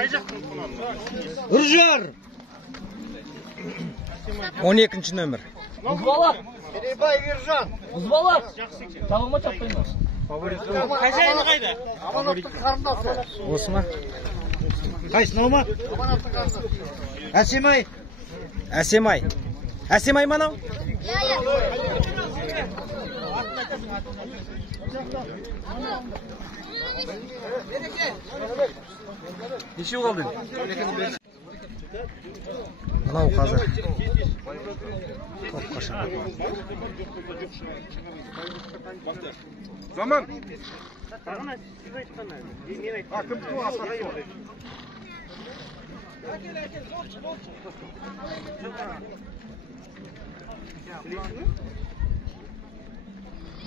Үржар 12 нөмір. Мұзбалақ. Керейбай Ержан. Мұзбалақ. Тағылма чаппаймыз. Хозяйны қайда? Аманаттың қарындасы. Осы ма? Қайсы мынау ма? Аманаттың қарындасы. Әсемай. Әсемай. Әсемай ма мынау? Нешеу қалдың? Мынау қазір топқа шығады. Заман.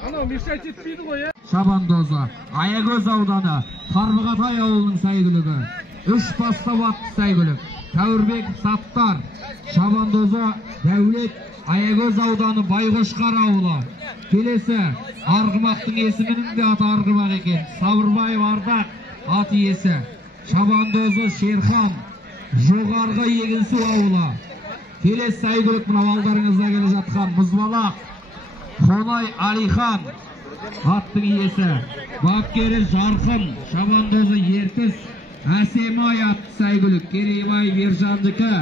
Анау мешать етпейді ғой, е? Шабандозы, Аягөз ауданы, Тарбағатай ауылының сәйгүлігі. 3 бастап атты сәйгүлік. Тәуірбек Саттар, Шабандозы, Дәулет, Аягөз ауданы Байғошқар ауылы. Келесі, Арғымақтың есімінің де аты Арғымақ екен. Сабырбаев Ардақ аты иесі. Шабандозы Шерхан, Жоғарғы Егінсу ауылы. Келесі сәйгүлік мына алдарыңызда келе жатқан Мұзбалақ, Қонай Алихан аттың иесі. Бапкері Жарқын, Шабандозы Ертіс, Әсемай атты сәйгүлік. Керейбай Ержандікі,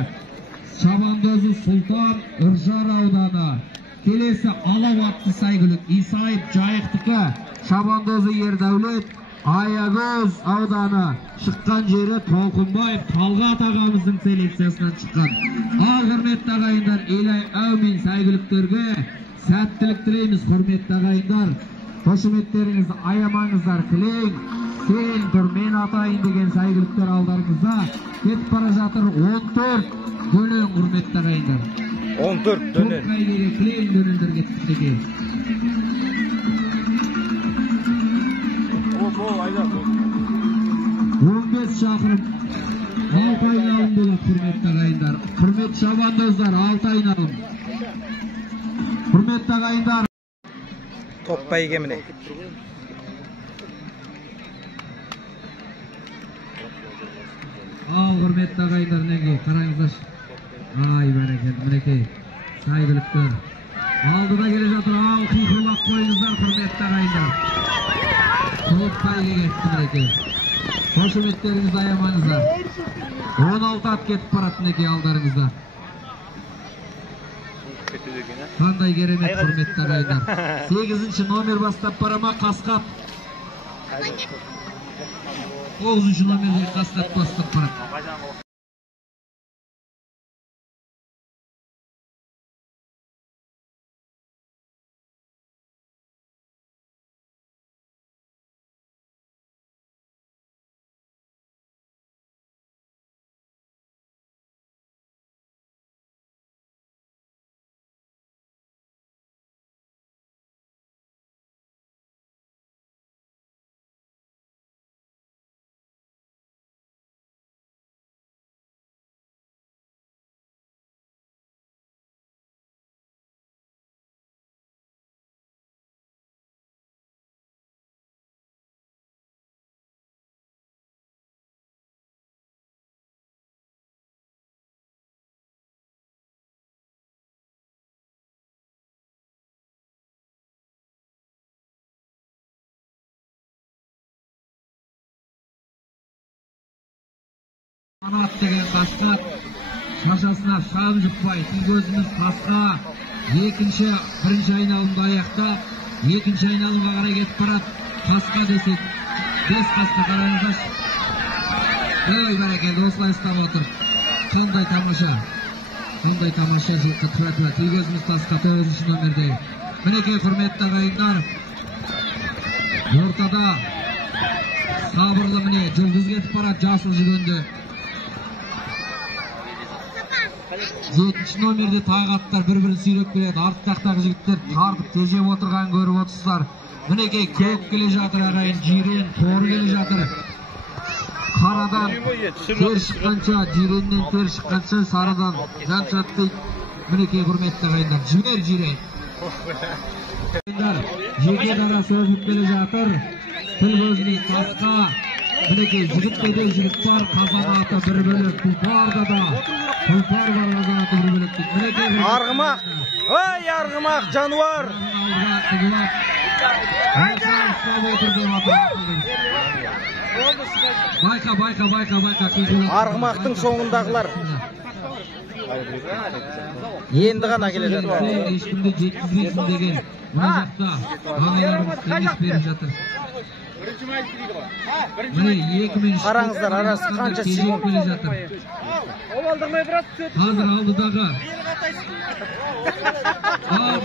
Шабандозы Сұлтан, Үржар ауданы. Келесі Алау атты сәйгүлік. Исаев Жайықтікі, Шабандозы Ердәулет, Аягөз ауданы. Шыққан жері Толқынбаев, Талғат ағамыздың селекциясынан шыққан. Ал құрметті ағайындар, Елай әумен сәйгүліктерге сәттілік тілейміз. Құрметті ағайындар, қошеметтеріңізді аямаңыздар. Кілең, сен тұр, мен атайын деген сәйгүліктер алдарыңызда. Кетіп бара жатыр 14 дөнен, құрметті ағайындар. 14 дөнен. Тоққайдегі кілең дөнендер кеттіге. 15 шақырым 6 айналым болады, құрметті ағайындар. Құрметті шабандоздар, 6 айналым. Құрметті ағайындар. Топ бәйге міне. Ал құрметті ағайындар, неге қараңыздар. Ай бәрекелді, мінекей сәйгүліктер. Алдыда келе жатыр, ал қиқылақ қойыңыздар, құрметті ағайындар. Топ бәйге кетті, мінекей. Қошеметтеріңізді аямаңыздар. 16 ат кетіп барады, мінекей алдарыңызда. Қандай керемет, құрметті ағайындар. 8-ші номер бастап барама Қасқат. 9-ші номерге Қасқат бастап барады. Анат деген Қасқат, шашасына шам жұқпай, көзіміз Қасқа. Бірінші айналымды аяқтап, екінші айналымға қарай кетіп барады. Қасқа десек, 5 Қасқа қараңыздар. Ой, бәрекелді, осылай ұстап отыр. Сондай тамаша жылқы тұра-тұра. Көзіміз Қасқа 9-ші номерде. Мінекей құрметті ағайындар, ортада сабырлы міне жұлдыз кетіп барады, жасыл жүгенді. 7-ші номерде тағаттар бір-бірін сүйреп келеді. Арт жақтағы жігіттер тартып тежеп отырған көріп отырсыздар. Мінекей көк келе жатыр ағайын, жирен, торы келе жатыр. Қарадан тер шыққанша, жиреннен тер шыққанша, сарыдан жан шатты. Мінекей құрметті ағайындар, жібер жирен. Жеке дара созылып келе жатыр. Тіл көзіміз Қасқа, Мінекей жігітте де жігіт бар, қазанаты бір бөлек, тұлпарда да тұлпар бар, қазанаты бір бөлек дейді. Мінекей Арғымақ. Ой, арғымақ жануар. Байқа. Арғымақтың соңындағылар. Енді ғана келе жатыр. Ешкімді жеткізбейсің деген мына жақта ағаларымыз кеңес беріп жатыр. Міне 2 Қараңыздар, арасы қанша секунд келе жатыр. Қазір алдыдағы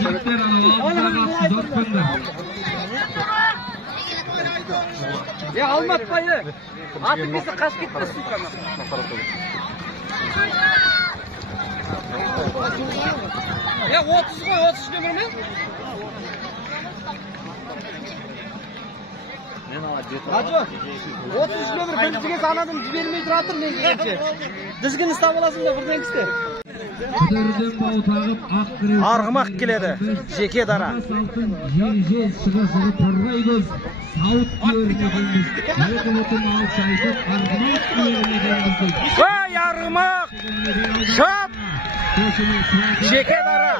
жігіттер алдыдағы зортпаңдар. Алматпайы. Аты бесі қаш кетті суқана. Ya 30 koy, 30 nömür mü? Hacı, 30 nömür bölücüge anladım, cibermeyi duratır ne geçe. Dizgin istab olasın da buradan ikisi. Күдерден бау тағып ақ кірек. Арғымақ келеді, жеке дара. Алтын жел шығыр тұрғай көз. Сауыт көрінегенбіз. Екі мұтын алып шайтып, арғымақ көрінегенбіз. Ой, арғымақ! Шап! Жеке дара.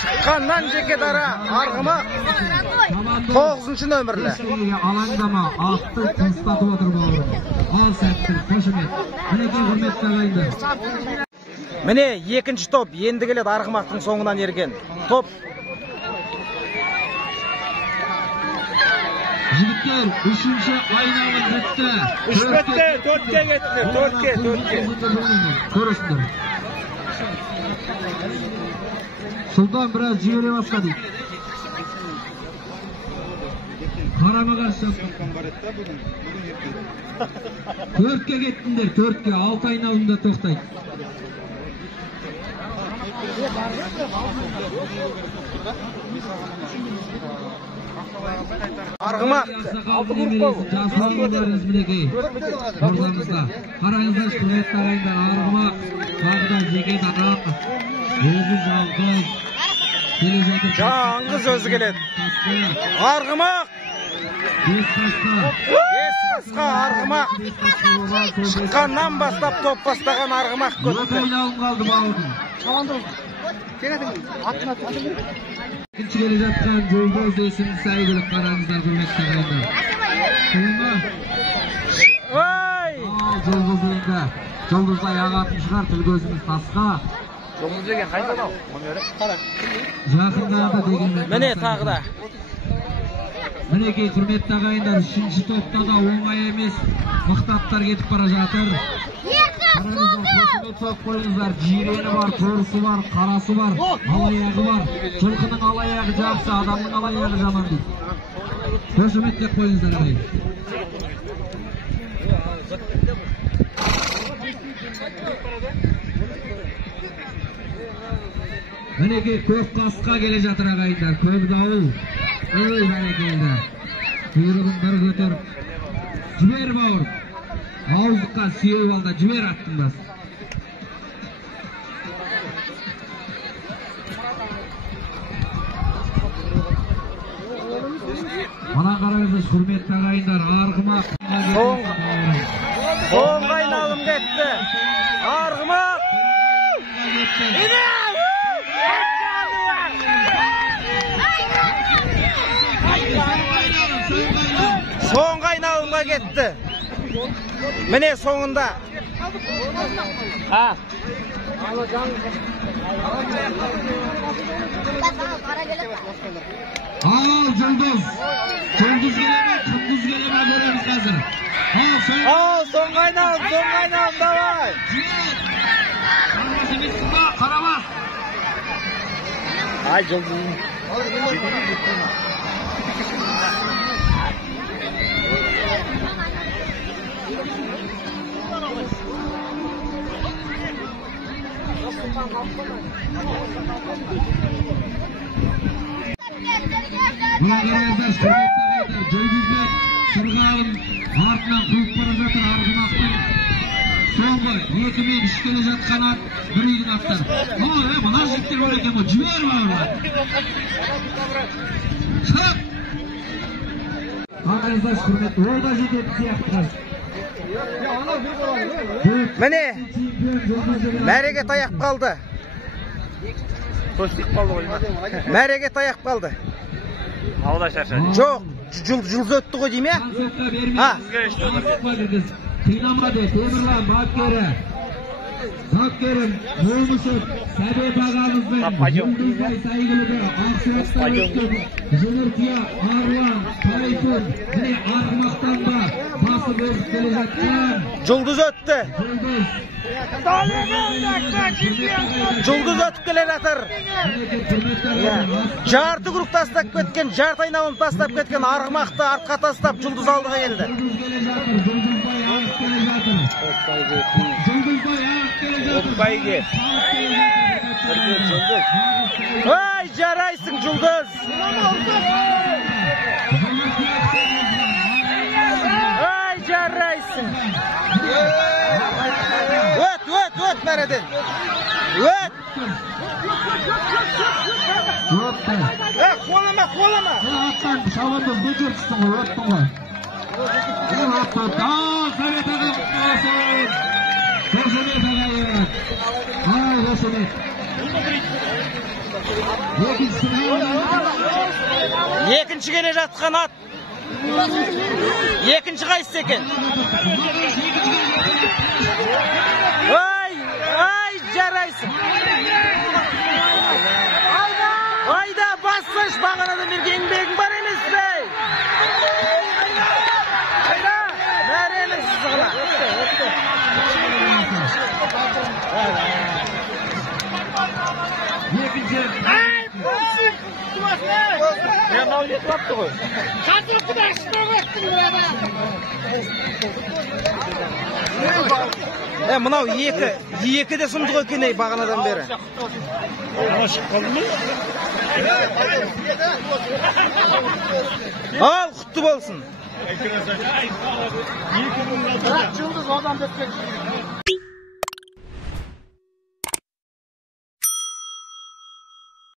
Шыққаннан жеке дара. Арғымақ. 9-шы нөмірлі. Алаңдама, атты тыныстатып отыр бауырым. Ал сәтті, қошемет. Мінекей құрметті ағайындар. Міне, екінші топ енді келеді арғымақтың соңынан ерген. Топ. Жігіттер, 3-ші айналым бітті. 4-ке кетті, 4-ке. Көресіңдер. Сұлтан біраз жібере басқа дейді. Қарама қарсы жасқатқан бар еді бүгін 4-ке кеттіңдер, 4-ке, 6 айналымда тоқтайды. Арғымақ. Жасылдарыңыз мінекей. Ордамызда. Қараңыздар, құрметті ағайындар, арғымақ. Бағда жеке дара. Өзі жалғыз. Келе жатыр. Жаңғыз өзі келеді. Арғымақ. 5 қасқа. 5 қасқа арғымақ. Шыққаннан бастап топ бастаған арғымақ Екі көтті. айналым қалды бауырдың. Екінші келе жатқан Жолдоз есімді сәйгілік қараңыздар, құрметті ағайындар. Құйма. Ой! Жолдоз енді. Жолдоздай ағатын шығар, тіл көзіміз тасқа. Жолдыз деген қайда анау? Жақындады дегенмен. Міне тағы да. Мінекей құрметті ағайындар, 3-ші топта да оңай емес мықтаттар кетіп бара жатыр. Қошемет соқ қойыңыздар, жирені бар, торысы бар, қарасы бар, алаяғы бар. Жылқының алаяғы жақсы, адамның алаяғы жаман дейді. Қошеметтеп қойыңыздар ағай. Мінекей көк қасқа келе жатыр ағайындар, көк дауыл. Ой, бәрекелді. Құйрығын бір көтеріп. Жібер бауыр. Ауыздыққа сүйеу алда, жібер аттың бас. Мына қараңыздар, құрметті ағайындар, арғымақ. Соңғы айналым кетті. Арғымақ. Соңғы айналымға кетті. Міне соңында. Ал Жұлдыз. Жұлдыз келеме, Құндыз келеме көреміз қазір. Ал соңғы айналым, давай. Қарамас емессің ба, қарамас. Ай, Жұлдыз. Бұла қараңыздар, құрметті ағайындар, Жұлдызбек сырғалым артынан қуып бара жатыр арғымақтың. Соңғы 2 мен 3 келе жатқан ат, бір үйдің аттар. Мына жігіттер бар екен, жібер бауырлар. Шық! Қараңыздар, құрметті, ол да жететін сияқты қазір. Mine мәреге таяп қалды. Көстік қалды ғой. Мәреге таяп қалды. Ауда шаршады. Жоқ, жұлдыз өтті ғой дейме? Ha. Қинамады, Темірлан бапкері. Бапкерім, Момышев, Сәбе бағамызбен Жұлдызбай сәйгілігі, Ақсырақтар өткен, Жұлыртия, Арлан, Тайфун, міне Арғымақтан да басып өсіп келе жатқан. Жұлдыз өтті. Жұлдыз өтіп келе жатыр. Жарты круг тастап кеткен, жарты айналым тастап кеткен Арғымақты артқа тастап Жұлдыз алдыға келді. Отбайге. Ай, жарайсың Жұлдыз. Ай, жарайсың. Өт мәреден. Өт. Қолама. Аттан шабынды бөтер түстің ғой, өттің ғой. Сәбет ағам қаласын. Қошемет ағайын. Ай, Қошемет. Екінші келе жатқан ат. Екінші қайсы екен? Ай, жарайсың. Айда бассыш, бағанадан берген еңбегің бар емес бе? Айда, мәренің сызығына. Мен ау жетіп апты ғой. Қазіргі да ашына өттің Мынау екі де сұмдық екен ей бағанадан бері. Ал, құтты болсын. Жұлдыз одан бөткен